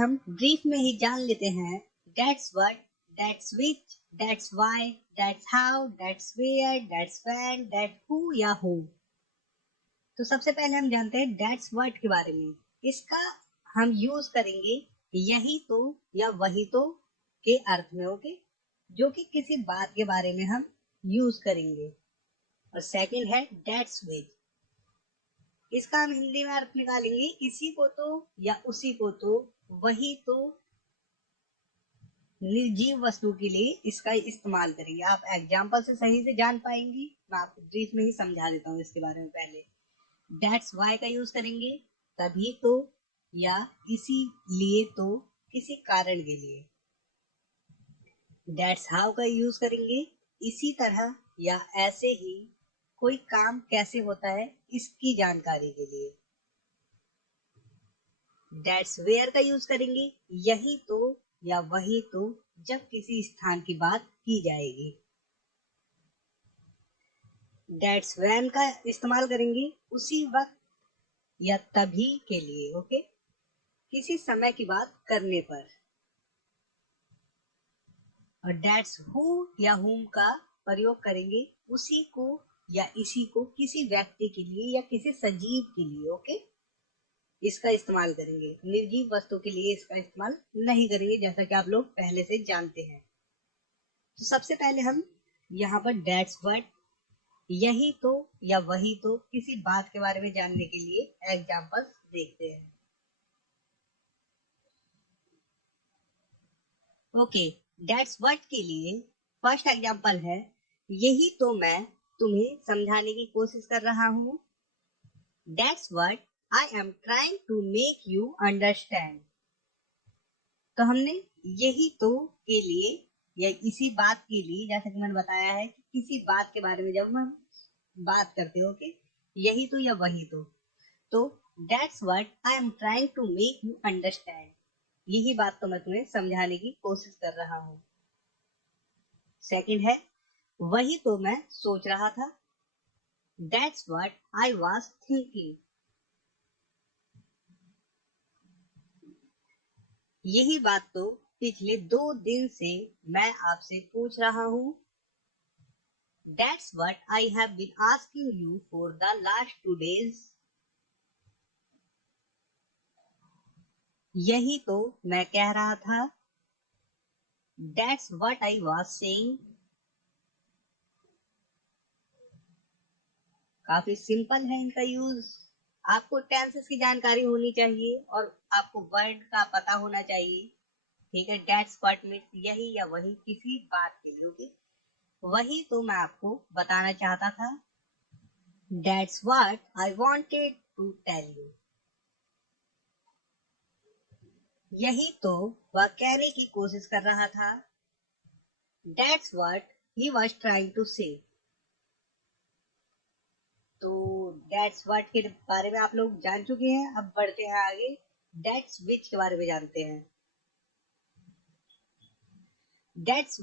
हम ब्रीफ में ही जान लेते हैं that's what, that's which, that's why, that's how, that's where, that's when, that who या हु। तो सबसे पहले हम जानते हैं दैट्स व्हाट के बारे में। इसका हम यूज करेंगे यही तो या वही तो के अर्थ में, ओके, जो कि किसी बात के बारे में हम यूज करेंगे। और सेकंड है दैट्स व्हिच, इसका हम हिंदी में अर्थ निकालेंगे इसी को तो या उसी को तो, वही तो, निर्जीव वस्तु के लिए इसका इस्तेमाल करेंगे। आप एग्जाम्पल से सही से जान पाएंगी, मैं आपको ब्रीफ में ही समझा देता हूँ इसके बारे में। पहले दैट्स वाई का यूज करेंगे तभी तो या इसीलिए तो, किसी कारण के लिए। दैट्स हाउ का यूज करेंगे इसी तरह या ऐसे ही, कोई काम कैसे होता है इसकी जानकारी के लिए। दैट्स वेयर का यूज करेंगे यही तो या वही तो, जब किसी स्थान की बात की जाएगी। दैट्स व्हेन का इस्तेमाल करेंगे उसी वक्त या तभी के लिए, ओके, किसी समय की बात करने पर। और दैट्स हु या हुम का प्रयोग करेंगे उसी को या इसी को, किसी व्यक्ति के लिए या किसी सजीव के लिए, ओके, इसका इस्तेमाल करेंगे। निर्जीव वस्तु के लिए इसका इस्तेमाल नहीं करेंगे, जैसा कि आप लोग पहले से जानते हैं। तो सबसे पहले हम यहाँ पर दैट्स व्हाट, यही तो या वही तो, किसी बात के बारे में जानने के लिए एग्जाम्पल देखते हैं। ओके, दैट्स व्हाट के लिए फर्स्ट एग्जाम्पल है यही तो मैं तुम्हें समझाने की कोशिश कर रहा हूँ। That's what I am trying to make you understand. तो हमने यही तो के लिए या इसी बात के लिए, जैसा कि मैंने बताया है कि किसी बात के बारे में जब हम बात करते हो कि यही तो या वही तो that's what I am trying to make you understand, यही बात तो मैं तुम्हें समझाने की कोशिश कर रहा हूँ। सेकंड है वही तो मैं सोच रहा था। That's what I was thinking, यही बात तो पिछले 2 दिन से मैं आपसे पूछ रहा हूँ। That's what I have been asking you for the last 2 days, यही तो मैं कह रहा था। That's what I was saying, काफी सिंपल है इनका यूज। आपको टेंसेस की जानकारी होनी चाहिए और आपको वर्ड का पता होना चाहिए, ठीक है। दैट्स व्हाट मीन्स यही या वही, किसी बात के लिए, ओके। वही तो मैं आपको बताना चाहता था। That's what I wanted to tell you, यही तो वह कहने की कोशिश कर रहा था। That's what he was trying to say. तो दैट्स व्हाट के बारे में आप लोग जान चुके हैं। अब बढ़ते हैं आगे, दैट्स विच के बारे में जानते हैं। दैट्स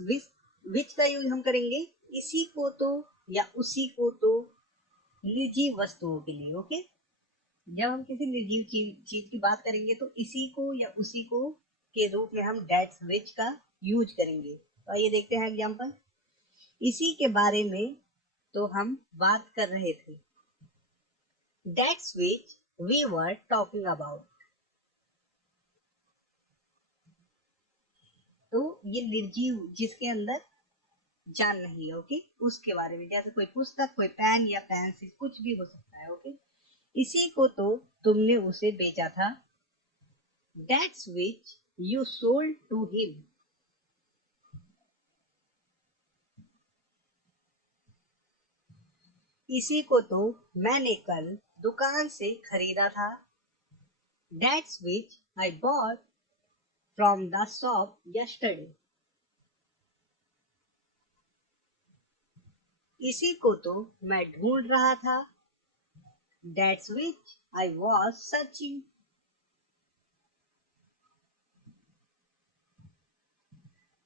विच का यूज हम करेंगे इसी को तो या उसी को तो, निर्जीव वस्तुओं के लिए, ओके। जब हम किसी निर्जीव चीज की बात करेंगे तो इसी को या उसी को के रूप में हम दैट्स विच का यूज करेंगे। तो आइए देखते हैं एग्जांपल। इसी के बारे में तो हम बात कर रहे थे। That's which we were talking about. तो ये निर्जीव जिसके अंदर जान नहीं है, ओके, उसके बारे में, जैसे कोई पुस्तक, कोई पेन या पेंसिल, कुछ भी हो सकता है, ओके। इसी को तो तुमने उसे बेचा था। That's which you sold to him, इसी को तो मैंने कल दुकान से खरीदा था। That's which I bought from the shop yesterday, इसी को तो मैं ढूंढ रहा था। That's which I was searching,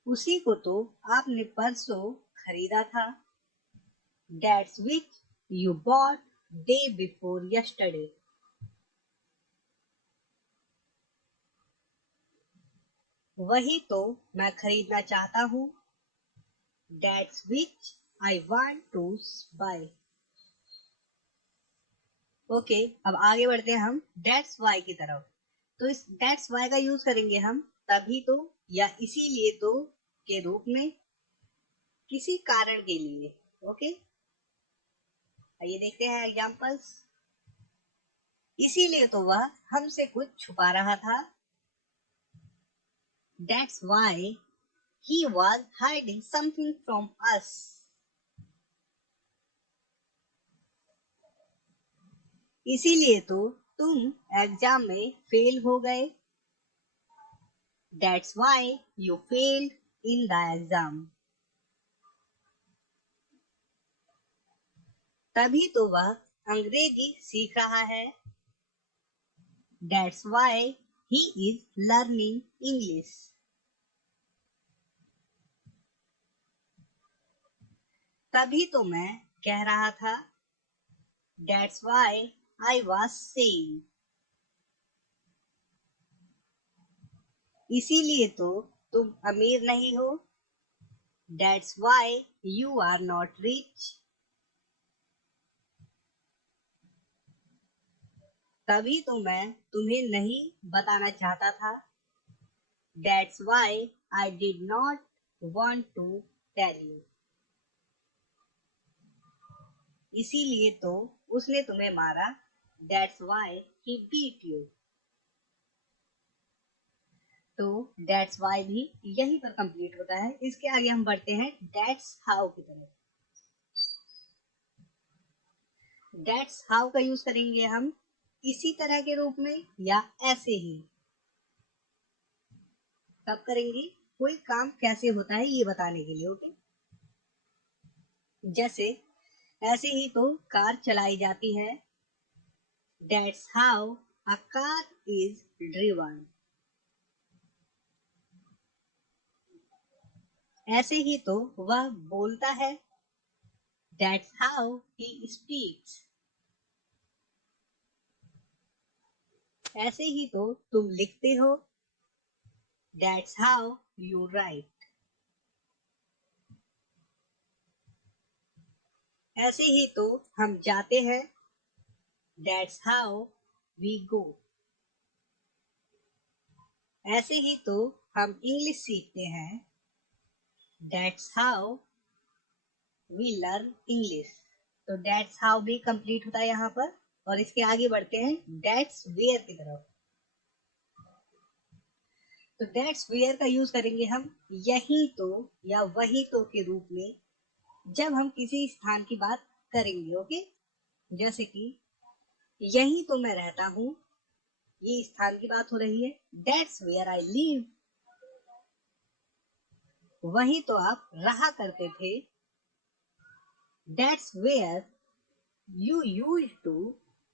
उसी को तो आपने परसों खरीदा था। That's which you bought day before yesterday, वही तो मैं खरीदना चाहता हूँ। That's which I want to buy. Okay, अब आगे बढ़ते हैं हम That's why की तरफ। तो इस That's why का यूज करेंगे हम तभी तो या इसीलिए तो के रूप में, किसी कारण के लिए। ओके, आइए देखते हैं एग्जांपल्स। इसीलिए तो वह हमसे कुछ छुपा रहा था। That's why he was hiding something from us. इसीलिए तो तुम एग्जाम में फेल हो गए। That's why you failed in the exam. तभी तो वह अंग्रेजी सीख रहा है। That's why he is learning English. तभी तो मैं कह रहा था। That's why I was saying. इसीलिए तो तुम अमीर नहीं हो। That's why you are not rich. तभी तो मैं तुम्हें नहीं बताना चाहता था। That's why I did not want to tell you. इसीलिए तो उसने तुम्हें मारा। That's why he beat you. तो That's why भी यहीं पर कंप्लीट होता है। इसके आगे हम बढ़ते हैं That's how की तरफ। That's how का यूज करेंगे हम इसी तरह के रूप में या ऐसे ही। कब करेंगे? कोई काम कैसे होता है ये बताने के लिए। ओके, जैसे ऐसे ही तो कार चलाई जाती है। That's how a car is driven. ऐसे ही तो वह बोलता है। That's how he speaks. ऐसे ही तो तुम लिखते हो। That's how you write. ऐसे ही तो हम जाते हैं। That's how we go. ऐसे ही तो हम इंग्लिश सीखते हैं। That's how we learn English. तो That's how भी कंप्लीट होता है यहाँ पर। और इसके आगे बढ़ते हैं That's where की तरफ। तो That's where का यूज करेंगे हम यही तो या वही तो के रूप में जब हम किसी स्थान की बात करेंगे। ओके, जैसे कि यही तो मैं रहता हूँ, ये स्थान की बात हो रही है। That's where I live. वही तो आप रहा करते थे। That's where you used to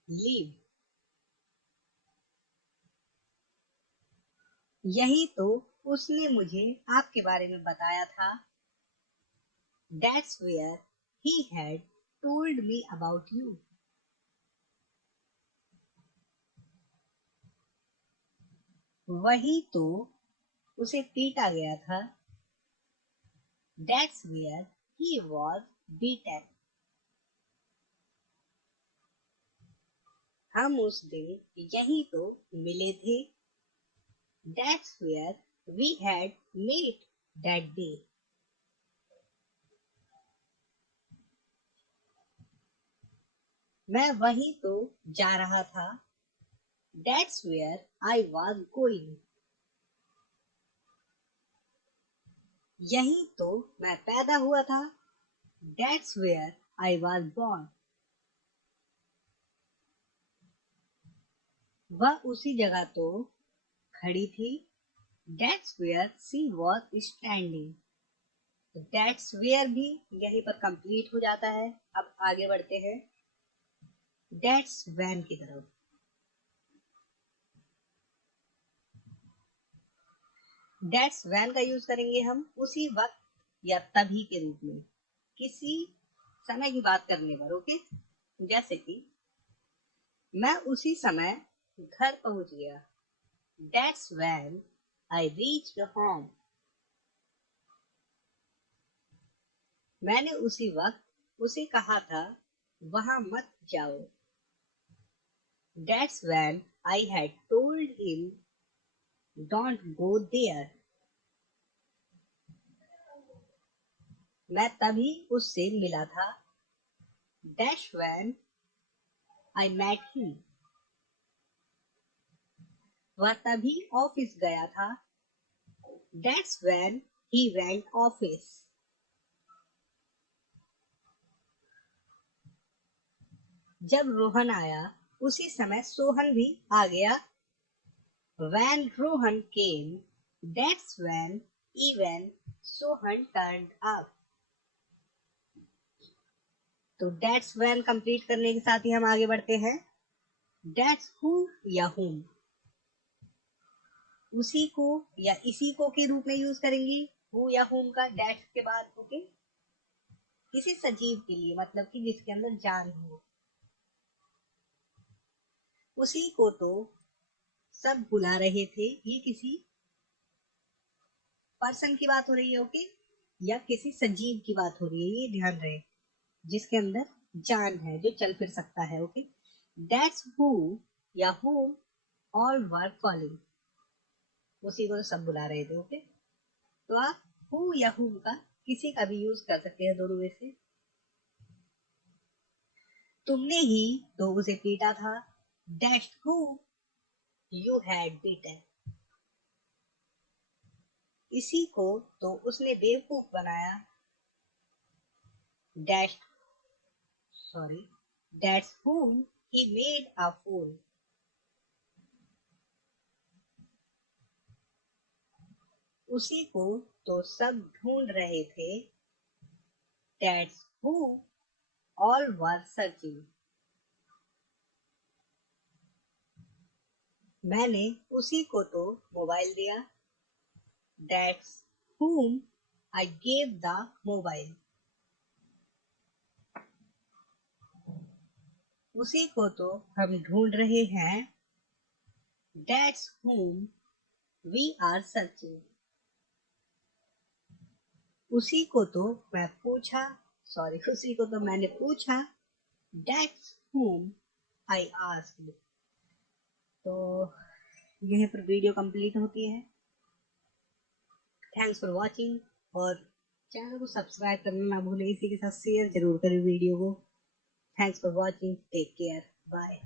live. यही तो उसने मुझे आपके बारे में बताया था। That's where he had told me about you. वही तो उसे पीटा गया था। That's where he was beaten. हम उस दिन यहीं तो मिले थे। That's where we had met that day. मैं वहीं तो जा रहा था। That's where I was going. यहीं तो मैं पैदा हुआ था। That's where I was born. वह उसी जगह तो खड़ी थी। That's where she was standing. That's where भी यहीं पर कंप्लीट हो जाता है। अब आगे बढ़ते हैं That's when की तरफ। That's when का यूज करेंगे हम उसी वक्त या तभी के रूप में, किसी समय की बात करने पर। ओके, जैसे कि मैं उसी समय घर पहुंच गया। That's when I reached home. मैंने उसी वक्त उसे कहा था वहां मत जाओ. That's when I had told him don't go there. मैं तभी उससे मिला था. That's when I met him. वह तभी ऑफिस गया था. That's when he went office. जब रोहन आया उसी समय सोहन भी आ गया. When Rohan came, that's when even Sohan turned up. तो that's when कंप्लीट करने के साथ ही हम आगे बढ़ते हैं. That's who या whom. उसी को या इसी को के रूप में यूज करेंगे. who या whom का that के बाद ओके. किसी सजीव के लिए मतलब कि जिसके अंदर जान हो. उसी को तो सब बुला रहे थे. ये किसी पर्सन की बात हो रही है ओके या किसी सजीव की बात हो रही है. ये ध्यान रहे जिसके अंदर जान है जो चल फिर सकता है ओके. That's who या whom all were calling. उसी को तो सब बुला रहे थे ओके. तो आप who या whom का किसी का भी यूज कर सकते हैं दोनों में से. तुमने ही तो उसे पीटा था. That's who you had beaten. इसी को तो उसने बेवकूफ बनाया. That's whom he made a fool. उसी को तो सब ढूंढ रहे थे. That's who all were searching. मैंने उसी को तो मोबाइल दिया. That's whom I gave the mobile. उसी को तो हम ढूंढ रहे हैं. That's whom we are searching. उसी को तो मैंने पूछा. That's whom I asked. तो यहीं पर वीडियो कंप्लीट होती है. Thanks for watching. और चैनल को सब्सक्राइब करना ना भूलें. इसी के साथ शेयर जरूर करें वीडियो को. Thanks for watching. Take care. Bye.